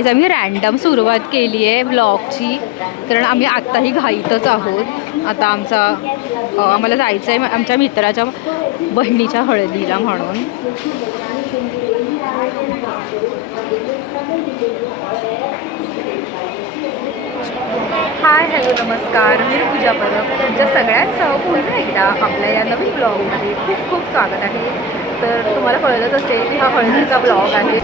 Guys आम्ही random सुरुवात केली आहे ब्लॉगची, कारण आम्ही आत्ताही घाईतच आहोत. आता आम्हाला जायचं आहे आमच्या मित्राच्या बहिणीच्या हळदीला म्हणून. हाय हॅलो नमस्कार, मी पूजा परब. तुमच्या सगळ्यांचं पुन्हा एकदा आपल्या या नवीन ब्लॉगमध्ये खूप खूप स्वागत आहे. तर तुम्हाला कळलंच असेल की हा हळदीचा ब्लॉग आहे.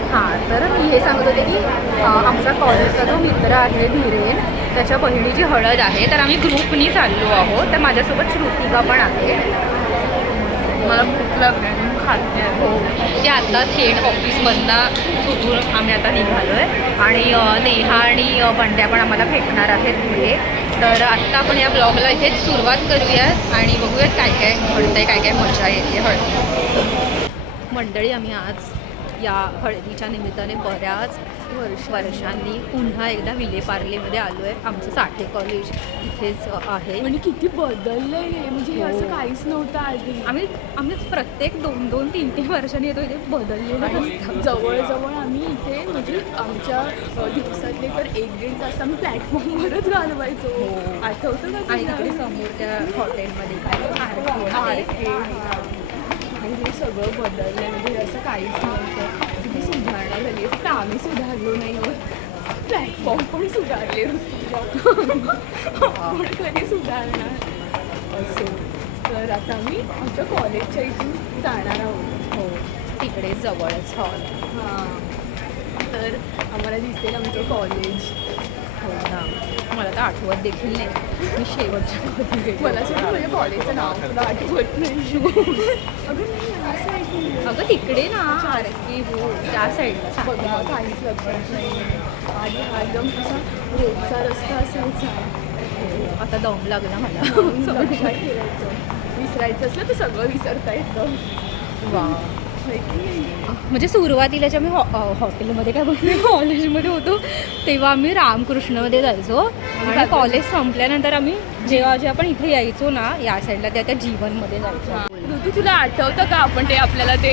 तर मी हे सांगत होते की आमचा कॉलेजचा जो मित्र आहे धीरेन, त्याच्या बहिणीची हळद आहे. तर आम्ही ग्रुपनी चाललो आहोत. तर माझ्यासोबत श्रुतिका पण आहे. मला भूक लागली खाते हो. ते आता थेट ऑफिसमधनं सुटून आम्ही आता निघालो आहे आणि नेहा आणि बंड्या पण आम्हाला भेटणार आहेत पुढे. तर आत्ता आपण या ब्लॉगला इथेच सुरुवात करूयात आणि बघूयात काय काय घडतंय, काय काय मजा येते हळदी. मंडळी, आम्ही आज या हळदीच्या निमित्ताने बऱ्याच वर्षांनी पुन्हा एकदा विलेपार्लेमध्ये आलो आहे. आमचं साठे कॉलेज इथेच आहे आणि किती बदललं आहे. म्हणजे असं काहीच नव्हतं आधी. आम्ही प्रत्येक 2-3 वर्षांनी येतो. इथे बदललेलं असतं. जवळजवळ आम्ही इथे म्हणजे आमच्या दिवसातले तर 1-1.5 तास आम्ही प्लॅटफॉर्मवरच घालवायचो. आठवतं का? आणि तिकडे समोर त्या हॉटेलमध्ये आणि हे सगळं बदललं आहे. म्हणजे असं काहीच नव्हतं. किती सुधारणा झाली आहे. फक्त आम्ही सुधारलो नाही आहोत, प्लॅटफॉर्म पण सुधारले. आपण कधी सुधारणार असो. तर आता आम्ही आमच्या कॉलेजच्या इथून जाणार आहोत. हो, तिकडे जवळच हॉल. हां, तर आम्हाला दिसेल आमचं कॉलेज. हो ना, मला तर आठवत देखील नाही मी शेवटच्या कधी गेले. मला सुद्धा माझ्या कॉलेजचं नाव तुला आठवत नाही. अगं तिकडे ना की हो त्या साईडला बघा काहीच लक्षात नाही. आधी हा एकदम असा रोडचा रस्ता असायचा. आता दम लागला मला. लक्षात ठेवायचं. विसरायचं असलं तर सगळं विसरता येतं. वा, म्हणजे सुरुवातीला जेव्हा मी हॉटेलमध्ये काय बोलतो कॉलेजमध्ये होतो तेव्हा आम्ही रामकृष्णमध्ये जायचो आणि कॉलेज संपल्यानंतर आम्ही जेव्हा आपण इथे यायचो ना या साईडला त्या जीवनमध्ये जायचो. ऋतू, तुला आठवतं का आपण ते आपल्याला ते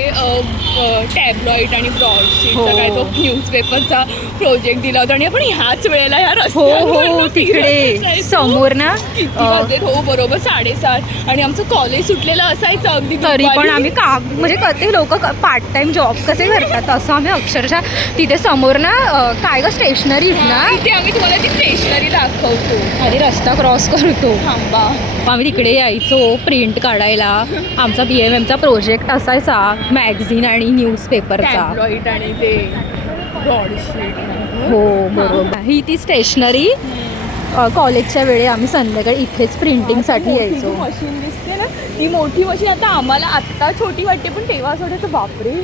टॅब्लॉइड आणि ब्रॉडशीटचा हो. काय तो न्यूजपेपरचा प्रोजेक्ट दिला होता आणि आपण ह्याच वेळेला ह्या हो हो तिकडे समोर ना हो बरोबर 7:30 आणि आमचं कॉलेज सुटलेलं असायचं अगदी. तरी पण आम्ही काम म्हणजे कधी लोक पार्ट टाइम जॉब कसे करतात तसं आम्ही अक्षरशः तिथे समोर ना काय ग स्टेशनरीज ना तिथे आम्ही तुम्हाला ती स्टेशनरी दाखवतो. आधी रस्ता क्रॉस करतो. थांबा. आम्ही तिकडे यायचो प्रिंट काढायला. आमचा BMMचा प्रोजेक्ट असायचा मॅगझिन आणि न्यूजपेपरचा. टॅब्लॉइड आणि ते ब्रॉडशीट. हो बरोबर. ही ती स्टेशनरी कॉलेजच्या वेळी आम्ही संध्याकाळी इथेच प्रिंटिंगसाठी यायचो. मशीन दिसते ना ती मोठी मशीन आता आम्हाला आत्ता छोटी वाटते पण तेव्हा असं वाटायचं बापरे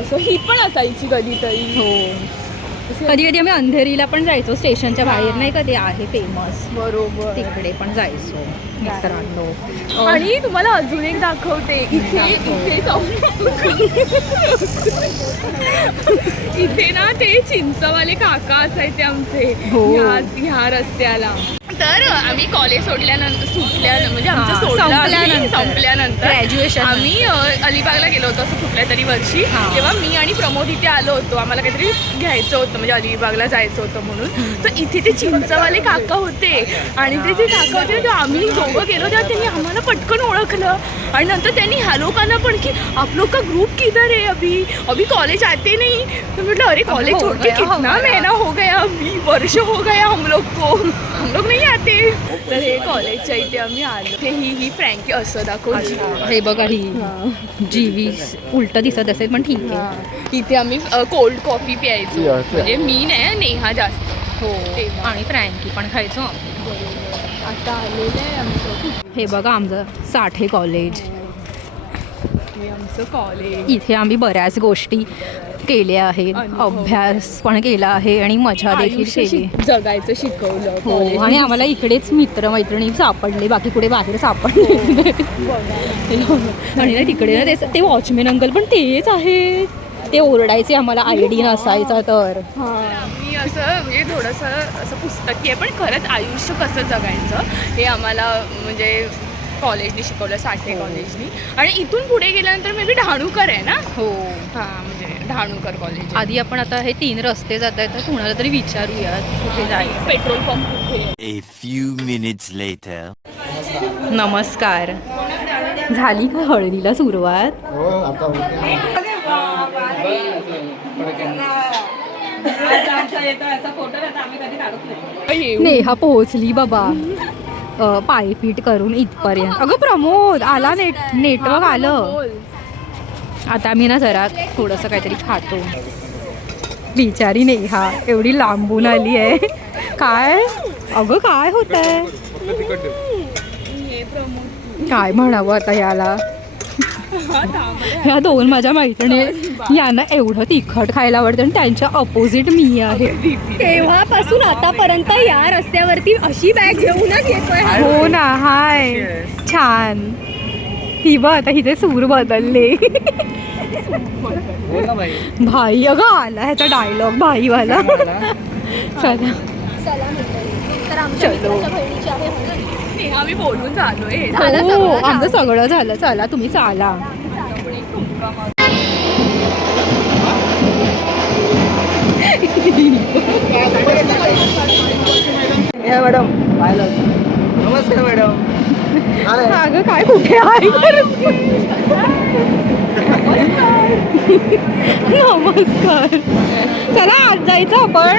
असं. ही पण असायची कधीतरी. हो, कधी कधी आम्ही अंधेरीला पण जायचो स्टेशनच्या बाहेर नाही का ते आहे फेमस, बरोबर. तिकडे पण जायचो मित्रांनो. आणि तुम्हाला अजून एक दाखवते. इथे जाऊन इथे ना ते चिंचवाले काका असायचे आमचे ह्या रस्त्याला. तर आम्ही कॉलेज सुटल्यानंतर म्हणजे आमचं संपल्यानंतर ग्रॅज्युएशन आम्ही अलिबागला गेलो होतो असं कुठल्या तरी वर्षी. तेव्हा मी आणि प्रमोद इथे आलो होतो. आम्हाला काहीतरी घ्यायचं होतं म्हणजे अलिबागला जायचं होतं म्हणून. तर इथे ते चिंचवाले काका होते आणि ते जे काका होते ते आम्ही दोघं गेलो तेव्हा त्यांनी आम्हाला पटकन ओळखलं आणि नंतर त्यांनी ह्या लोकांना पण की आप लोग का ग्रुप किधर है अभी कॉलेज आते नहीं. तर म्हटलं अरे कॉलेज छोड़ के कितना महीना हो गया, अभी वर्ष हो गया हम लोग नहीं आते. तर हे कॉलेजच्या इथे आम्ही आलो. ही फ्रँकी असं दाखव. हे बघा ही GV उलट दिसत असेल पण ठीक आहे. इथे आम्ही कोल्ड कॉफी प्यायचो. म्हणजे मी नाही नेहा जास्त. हो, आणि फ्रँकी पण खायचो. आता आलेलं आहे आमचं. हे बघा आमचं साठे कॉलेज. हे आमचं कॉलेज. इथे आम्ही बऱ्याच गोष्टी केल्या आहेत, अभ्यास पण केला आहे आणि मजा देखील केली. जगायचं शिकवलं. हो, आणि आम्हाला इकडेच मित्रमैत्रिणी सापडले, बाकी कुठे बाहेर सापडले. आणि ना तिकडे ना ते वॉचमॅन अंकल पण तेच आहेत. ते ओरडायचे आम्हाला ID नसायचा तर. मी असं म्हणजे थोडंसं असं पुस्तकी आहे पण खरंच आयुष्य कसं जगायचं हे आम्हाला म्हणजे कॉलेजनी शिकवलं, साठे कॉलेजनी. आणि इथून पुढे गेल्यानंतर मे बी ढाणूकर आहे ना. हो. हां म्हणजे ढाणूकर कॉलेज. आधी आपण आता हे 3 रस्ते जात आहेत तर कुणाला तरी विचारूयात कुठे जायचं. पेट्रोल पंप कुठे आहे. A few minutes later. नमस्कार. झाली का हळदीला सुरुवात? नेहा पोहोचली बाबा पायपीट करून इथपर्यंत. अगं प्रमोद आला, नेटवर्क आलं. बोल. आता मी ना जरा थोडंसं काहीतरी खातो. बिचारी नेहा एवढी लांबून आली आहे. काय अगं काय होत आहे? काय म्हणावं आता याला. ह्या 2 माझ्या मैत्रिणी यांना एवढं तिखट खायला आवडतं आणि त्यांच्या अपोजिट मी आहे. तेव्हापासून आतापर्यंत या रस्त्यावरती अशी बॅग घेऊनच येतोय. हो ना. हाय छान. ही बघ आता हिचे सूर बदलले. भाई अगं आला ह्याचा डायलॉग भाईवाला. चला तर आमच्या चलो. मित्राच्या बहिणीची आहे म्हणून. नेहा मी बोलून चाललोय. हो आमचं सगळं झालं. चला तुम्ही चाला. मॅडम नमस्कार मॅडम. अगं काय कुठे आहे? नमस्कार. चला आज जायचं आपण.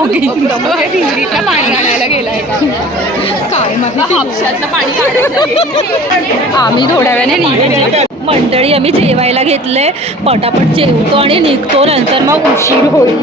विहिरीतलं पाणी आणायला गेलाय का काय हापशातलं पाणी काढायला गेलाय. आम्ही थोड्या वेळाने निघू. मंडळी आम्ही जेवायला घेतलंय, पटापट जेवतो आणि निघतो, नंतर मग उशीर होईल.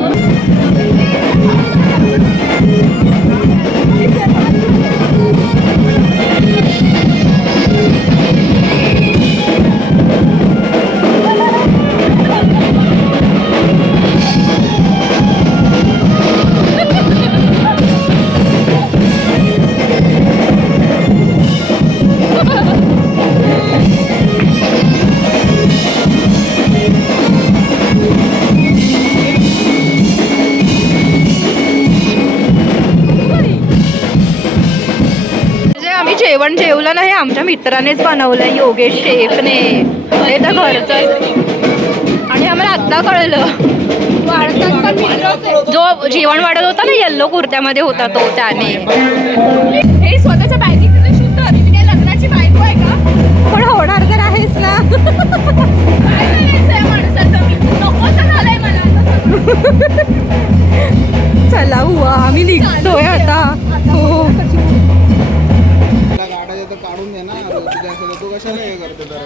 जे आम्ही जेवण जेवलं नाही, आमच्या मित्रानेच बनवलंय, योगेश शेफने. हे तर घरचं आणि आम्हाला आत्ता कळलं. जो जेवण वाढत होता ना, येल्लो कुर्त्यामध्ये होता तो, त्याने. हे स्वतःच्या बॅगेत शुद्ध मी काय लग्नाची बायको आहे का? पण होणार तर आहेच ना. काय करायचं या माणसाचं मी नकोसं झालंय मला आता. चला हुआ, आम्ही निघतोय आता. हो काढून दे ना, तू कशाला हे करते तर?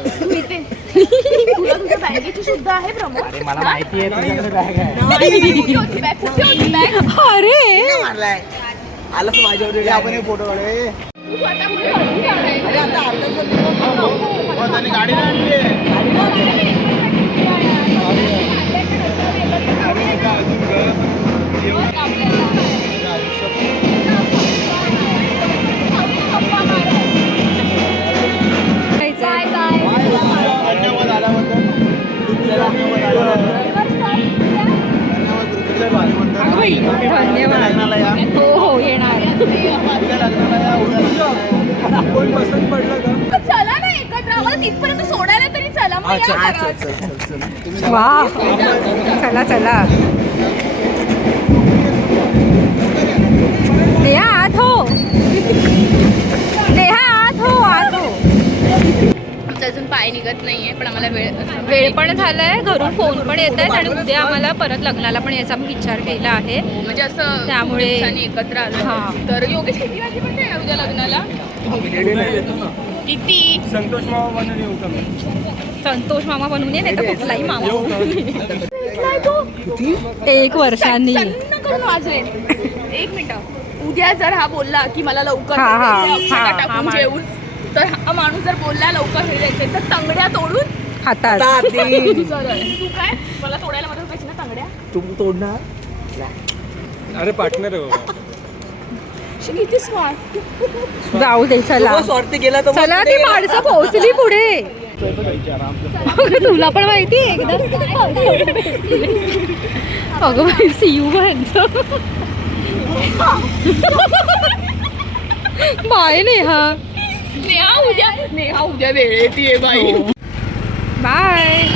तुला तुझ्या बॅगेची शुद्ध आहे प्रमोद? अरे मला माहिती आहे तुझ्याकडे बॅग आहे. कुठे होती बॅग? कुठे होती बॅग? अरे मारलाय आलंच माझ्यावर आपण फोटो काढे. तू स्वतः कुठे होती? अरे आता अर्धा गाडी आणली. धन्यवाद आल्याबद्दल. लग्नाला या. हो हो येणार. उद्या लग्नाला या, उद्या कोण पसंत पडलं का? चला ना एकत्र, आम्हाला तिथपर्यंत सोडायला तरी चला. मग या घरात. वा, चला चला. नेहा आत हो, नेहा आत हो, आत हो. आमचा अजून पाय निघत नाहीये, पण आम्हाला वेळ पण झालाय, घरून फोन पण येत आहेत आणि उद्या आम्हाला परत लग्नाला पण याचा आम्ही विचार केला आहे. म्हणजे असं त्यामुळे एकत्र आलो. हा. तर योगेश किती वाजेपर्यंत आहे उद्या लग्नाला? किती? संतोष मामा बनवून ये, नाही तर कुठलाही मामा. 1 वर्षांनी. सन्न करून वाजवेल. 1 मिनिट. उद्या जर हा बोलला की मला लवकर हा, हा, जायचंय, हा, टाकून हा, जेवून, तर हा माणूस जर बोलला लवकर घरी जायचंय, तर तंगड्या तोडून हातात. सरळ. तू काय मला तोडायला मदत करायची ना तंगड्या? तू तोडणार? अरे पार्टनर आहे बाबा. किती स्वार्थ. जाऊ दे, चला स्वार्थी गेला तर चला. ती माणसं पोहोचली पुढे. तुला पण माहिती आहे एकदम. अगं बाई, सीयू बाय नेहा. नेहा उद्या वेळ येते बाई. बाय.